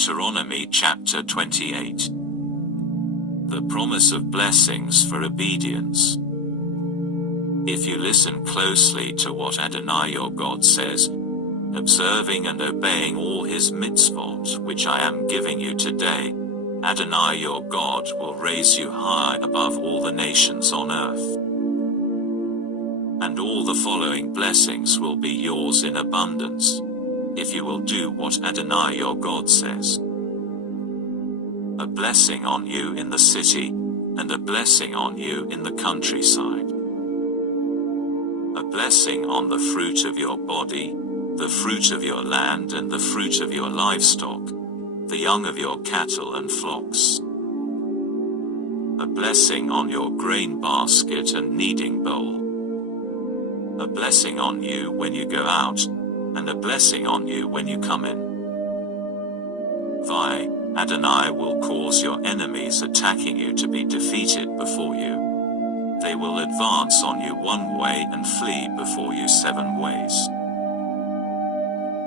Deuteronomy chapter 28. The promise of blessings for obedience. If you listen closely to what Adonai your God says, observing and obeying all his mitzvot which I am giving you today, Adonai your God will raise you high above all the nations on earth. And all the following blessings will be yours in abundance, if you will do what Adonai your God says. A blessing on you in the city, and a blessing on you in the countryside. A blessing on the fruit of your body, the fruit of your land and the fruit of your livestock, the young of your cattle and flocks. A blessing on your grain basket and kneading bowl. A blessing on you when you go out, and a blessing on you when you come in. Adonai will cause your enemies attacking you to be defeated before you. They will advance on you one way and flee before you 7 ways.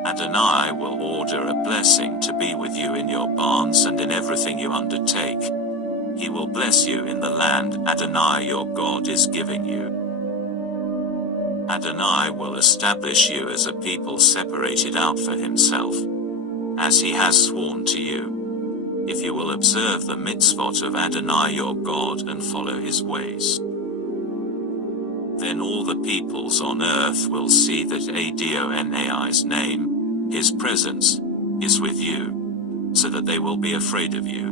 Adonai will order a blessing to be with you in your barns and in everything you undertake. He will bless you in the land Adonai your God is giving you. Adonai will establish you as a people separated out for himself, as he has sworn to you, if you will observe the mitzvot of Adonai your God and follow his ways. Then all the peoples on earth will see that Adonai's name, his presence, is with you, so that they will be afraid of you.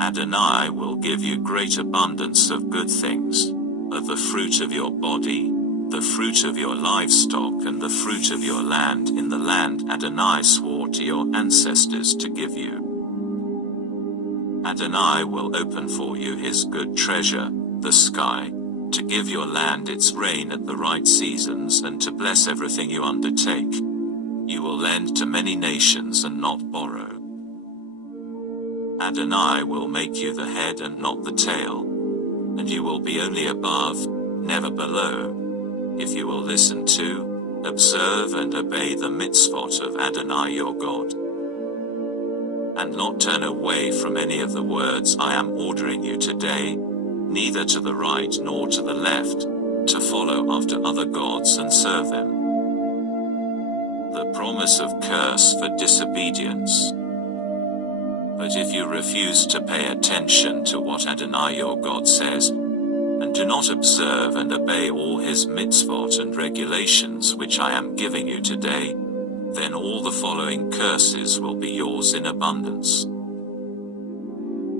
Adonai will give you great abundance of good things, of the fruit of your body, the fruit of your livestock and the fruit of your land in the land Adonai swore to your ancestors to give you. Adonai will open for you his good treasure, the sky, to give your land its rain at the right seasons and to bless everything you undertake. You will lend to many nations and not borrow. Adonai will make you the head and not the tail, and you will be only above, never below, if you will listen to, observe and obey the mitzvot of Adonai your God, and not turn away from any of the words I am ordering you today, neither to the right nor to the left, to follow after other gods and serve them. The promise of curse for disobedience. But if you refuse to pay attention to what Adonai your God says, and do not observe and obey all his mitzvot and regulations which I am giving you today, then all the following curses will be yours in abundance.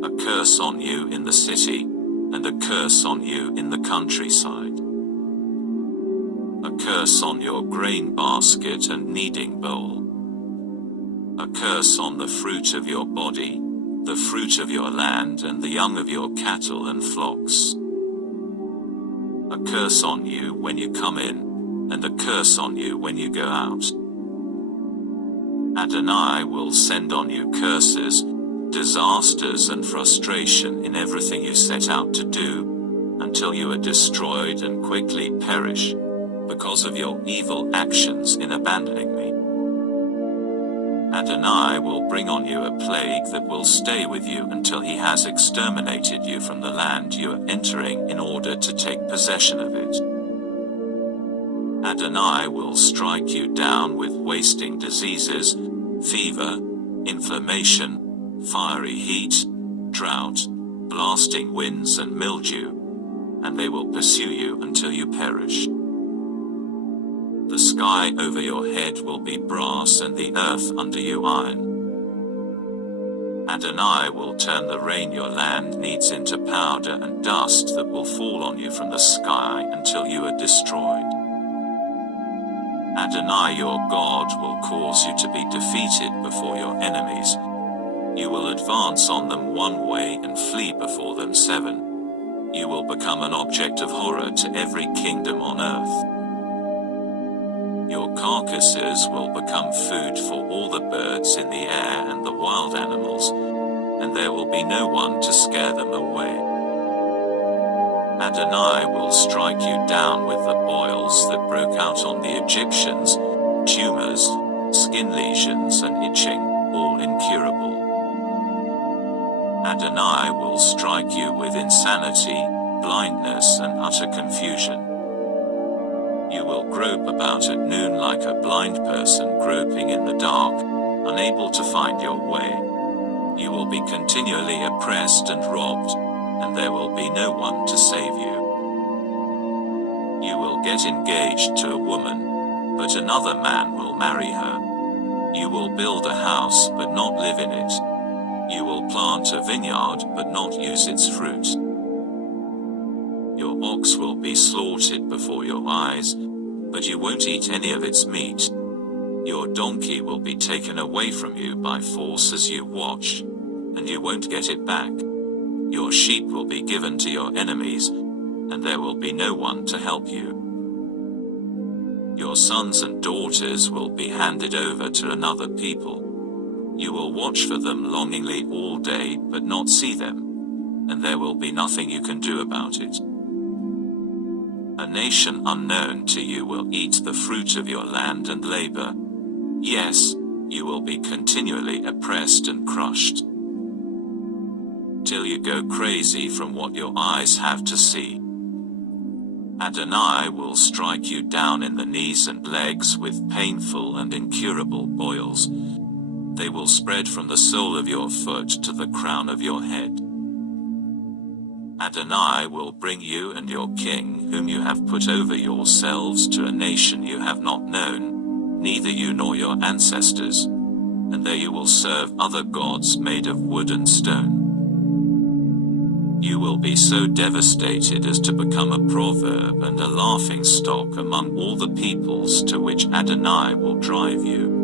A curse on you in the city, and a curse on you in the countryside. A curse on your grain basket and kneading bowl. A curse on the fruit of your body, the fruit of your land and the young of your cattle and flocks. A curse on you when you come in, and a curse on you when you go out. Adonai will send on you curses, disasters and frustration in everything you set out to do, until you are destroyed and quickly perish, because of your evil actions in abandoning me. Adonai will bring on you a plague that will stay with you until he has exterminated you from the land you are entering in order to take possession of it. Adonai will strike you down with wasting diseases, fever, inflammation, fiery heat, drought, blasting winds and mildew, and they will pursue you until you perish. The sky over your head will be brass and the earth under you iron. Adonai will turn the rain your land needs into powder and dust that will fall on you from the sky until you are destroyed. Adonai your God will cause you to be defeated before your enemies. You will advance on them 1 way and flee before them 7. You will become an object of horror to every kingdom on earth. Your carcasses will become food for all the birds in the air and the wild animals, and there will be no one to scare them away. Adonai will strike you down with the boils that broke out on the Egyptians, tumors, skin lesions and itching, all incurable. Adonai will strike you with insanity, blindness and utter confusion. You will grope about at noon like a blind person groping in the dark, unable to find your way. You will be continually oppressed and robbed, and there will be no one to save you. You will get engaged to a woman, but another man will marry her. You will build a house but not live in it. You will plant a vineyard but not use its fruit. Your ox will be slaughtered before your eyes, but you won't eat any of its meat. Your donkey will be taken away from you by force as you watch, and you won't get it back. Your sheep will be given to your enemies, and there will be no one to help you. Your sons and daughters will be handed over to another people. You will watch for them longingly all day but not see them, and there will be nothing you can do about it. A nation unknown to you will eat the fruit of your land and labor. Yes, you will be continually oppressed and crushed, till you go crazy from what your eyes have to see. Adonai will strike you down in the knees and legs with painful and incurable boils. They will spread from the sole of your foot to the crown of your head. Adonai will bring you and your king, whom you have put over yourselves, to a nation you have not known, neither you nor your ancestors, and there you will serve other gods made of wood and stone. You will be so devastated as to become a proverb and a laughing stock among all the peoples to which Adonai will drive you.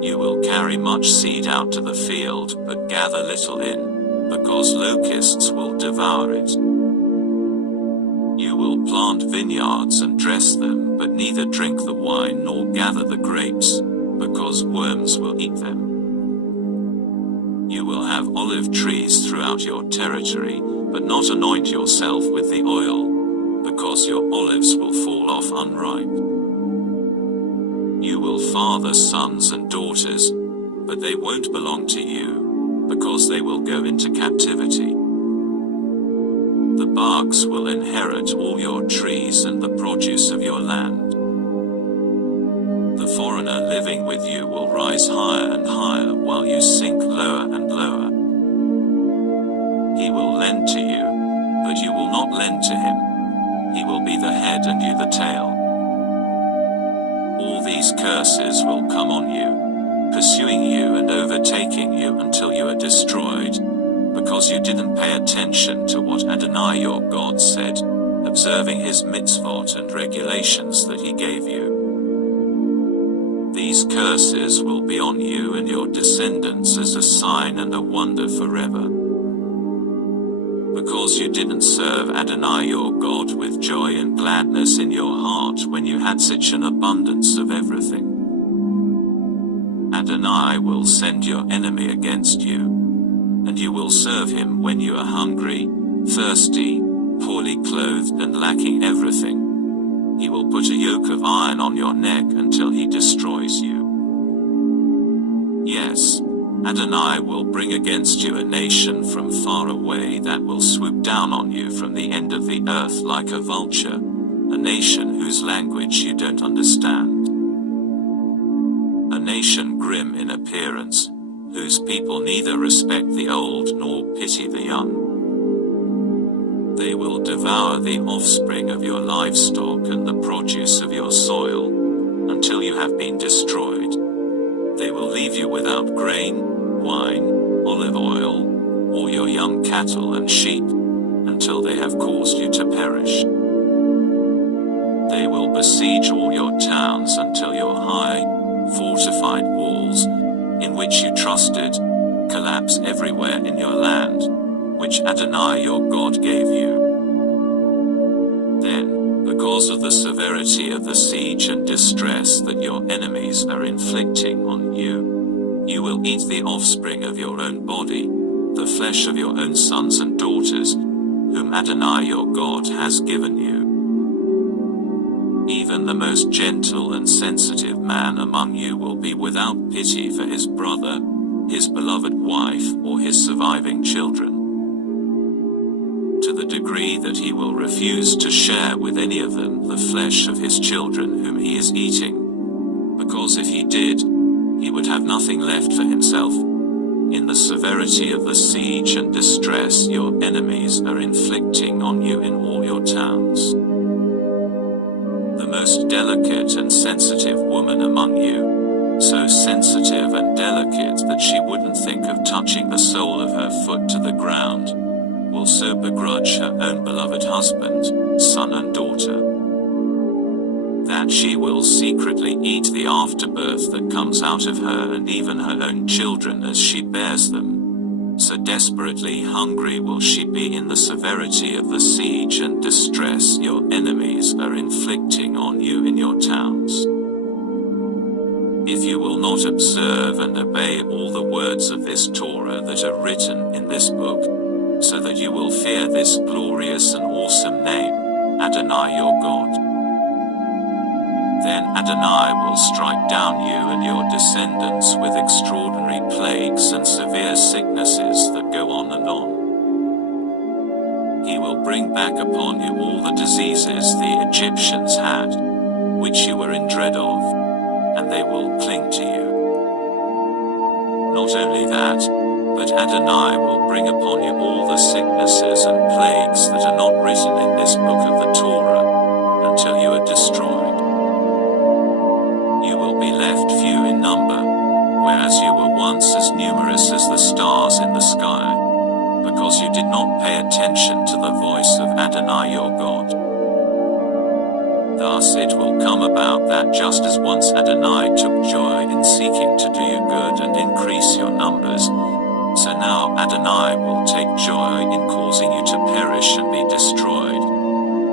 You will carry much seed out to the field, but gather little in, because locusts will devour it. You will plant vineyards and dress them, but neither drink the wine nor gather the grapes, because worms will eat them. You will have olive trees throughout your territory, but not anoint yourself with the oil, because your olives will fall off unripe. You will father sons and daughters, but they won't belong to you, because they will go into captivity. The bugs will inherit all your trees and the produce of your land. The foreigner living with you will rise higher and higher while you sink lower and lower. He will lend to you, but you will not lend to him. He will be the head and you the tail. All these curses will come on you, pursuing you and overtaking you until you are destroyed, because you didn't pay attention to what Adonai your God said, observing his mitzvot and regulations that he gave you. These curses will be on you and your descendants as a sign and a wonder forever. Because you didn't serve Adonai your God with joy and gladness in your heart when you had such an abundance of everything. Adonai will send your enemy against you, and you will serve him when you are hungry, thirsty, poorly clothed and lacking everything. He will put a yoke of iron on your neck until he destroys you. Yes, Adonai will bring against you a nation from far away that will swoop down on you from the end of the earth like a vulture, a nation whose language you don't understand. A nation grim in appearance, whose people neither respect the old nor pity the young. They will devour the offspring of your livestock and the produce of your soil, until you have been destroyed. They will leave you without grain, wine, olive oil, or your young cattle and sheep, until they have caused you to perish. They will besiege all your towns until your high, fortified walls, in which you trusted, collapse everywhere in your land, which Adonai your God gave you. Then, because of the severity of the siege and distress that your enemies are inflicting on you, you will eat the offspring of your own body, the flesh of your own sons and daughters, whom Adonai your God has given you. Even even the most gentle and sensitive man among you will be without pity for his brother, his beloved wife, or his surviving children, to the degree that he will refuse to share with any of them the flesh of his children whom he is eating, because if he did, he would have nothing left for himself. In the severity of the siege and distress your enemies are inflicting on you in all your towns. The most delicate and sensitive woman among you, so sensitive and delicate that she wouldn't think of touching the sole of her foot to the ground, will so begrudge her own beloved husband, son and daughter, that she will secretly eat the afterbirth that comes out of her and even her own children as she bears them. So desperately hungry will she be in the severity of the siege and distress your enemies are inflicting on you in your towns. If you will not observe and obey all the words of this Torah that are written in this book, so that you will fear this glorious and awesome name, Adonai your God, then Adonai will strike down you and your descendants with extraordinary plagues and severe sicknesses that go on and on. He will bring back upon you all the diseases the Egyptians had, which you were in dread of, and they will cling to you. Not only that, but Adonai will bring upon you all the sicknesses and plagues that are not written in this book of the Torah, until you are destroyed. You will be left few in number, whereas you were once as numerous as the stars in the sky, because you did not pay attention to the voice of Adonai your God. Thus it will come about that just as once Adonai took joy in seeking to do you good and increase your numbers, so now Adonai will take joy in causing you to perish and be destroyed,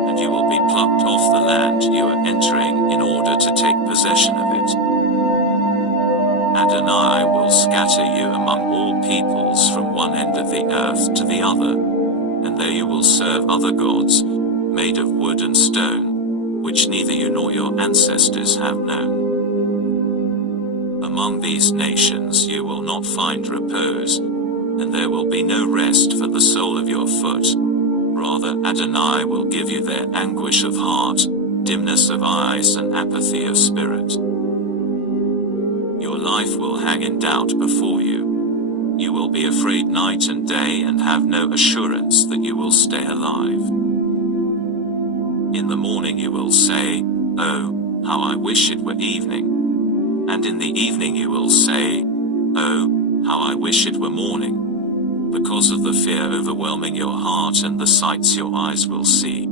and you will be plucked off the land you are entering in order to take possession of it. Adonai will scatter you among all peoples from one end of the earth to the other, and there you will serve other gods, made of wood and stone, which neither you nor your ancestors have known. Among these nations you will not find repose, and there will be no rest for the sole of your foot. Rather, Adonai will give you their anguish of heart, dimness of eyes, and apathy of spirit. Your life will hang in doubt before you. You will be afraid night and day and have no assurance that you will stay alive. In the morning you will say, "Oh, how I wish it were evening." And in the evening you will say, "Oh, how I wish it were morning," because of the fear overwhelming your heart and the sights your eyes will see.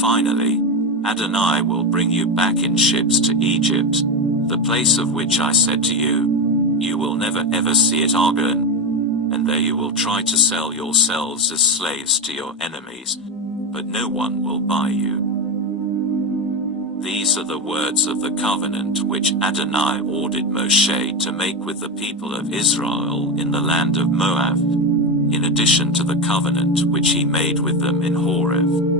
Finally, Adonai will bring you back in ships to Egypt, the place of which I said to you, "You will never ever see it again," and there you will try to sell yourselves as slaves to your enemies, but no one will buy you. These are the words of the covenant which Adonai ordered Moshe to make with the people of Israel in the land of Moab, in addition to the covenant which he made with them in Horeb.